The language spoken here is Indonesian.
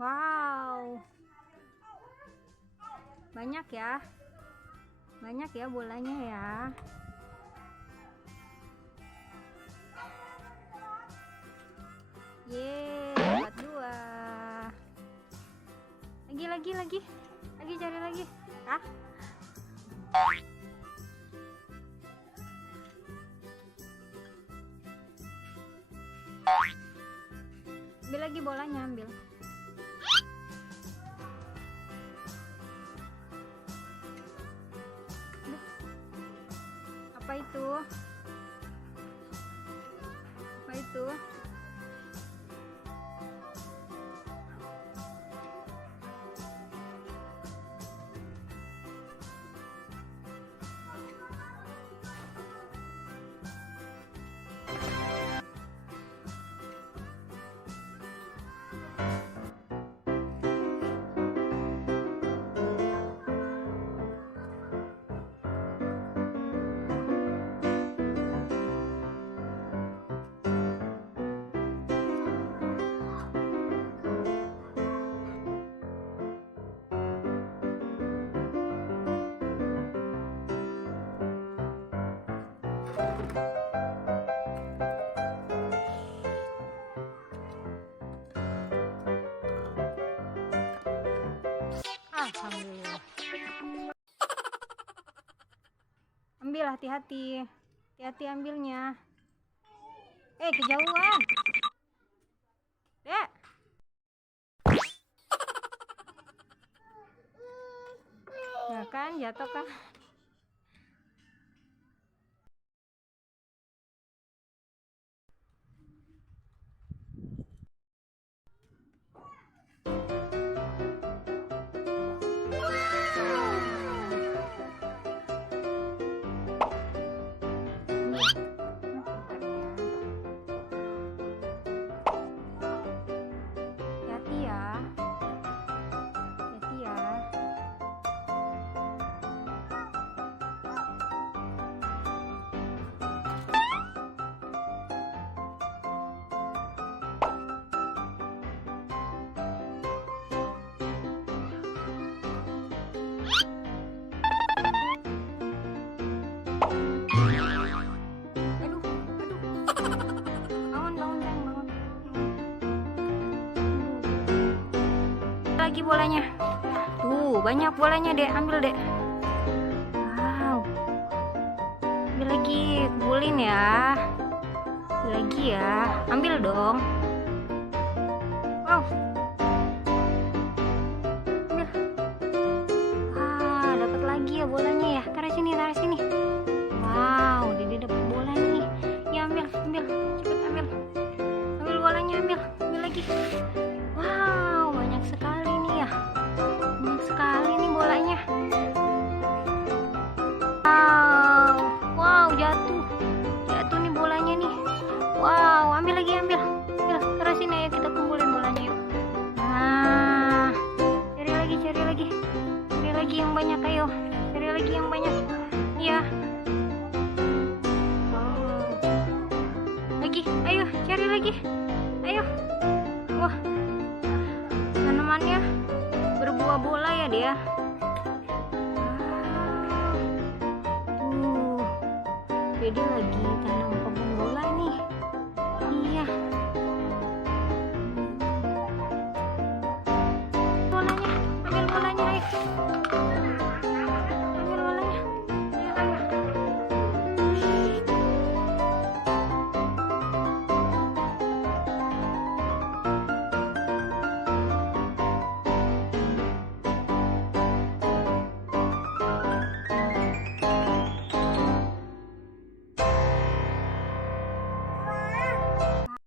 Wow, banyak ya bolanya ya. Yeay, dapat 2. Lagi cari lagi. Ambil lagi bolanya, ambil. Apa itu? Alhamdulillah. Ambil, hati-hati ambilnya. Kejauhan. Dek. Ya kan, jatuh kan. Lagi bolanya. Tuh, banyak bolanya, Dek. Ambil, Dek. Wow. Ambil lagi, kumpulin ya. Ambil lagi ya. Ambil dong. Wow. Ambil. Dapat lagi ya bolanya ya. Taruh sini. Wow, Dede dapat bola nih. Ya, ambil. Cepet ambil. Ambil bolanya, ambil lagi. Wow, banyak sekali nih ya. Banyak sekali nih bolanya. Wow, jatuh nih bolanya nih. Wow, ambil lagi, ambil. Terus sini ayo kita kumpulin bolanya yuk. Nah, cari lagi yang banyak, ayo. Cari lagi yang banyak. Iya. Lagi, ayo cari lagi. Ayo. Wah, tanamannya berbuah bola ya dia. Jadi lagi tanam pohon bola nih. Iya. Bolanya, ambil bolanya, ayo.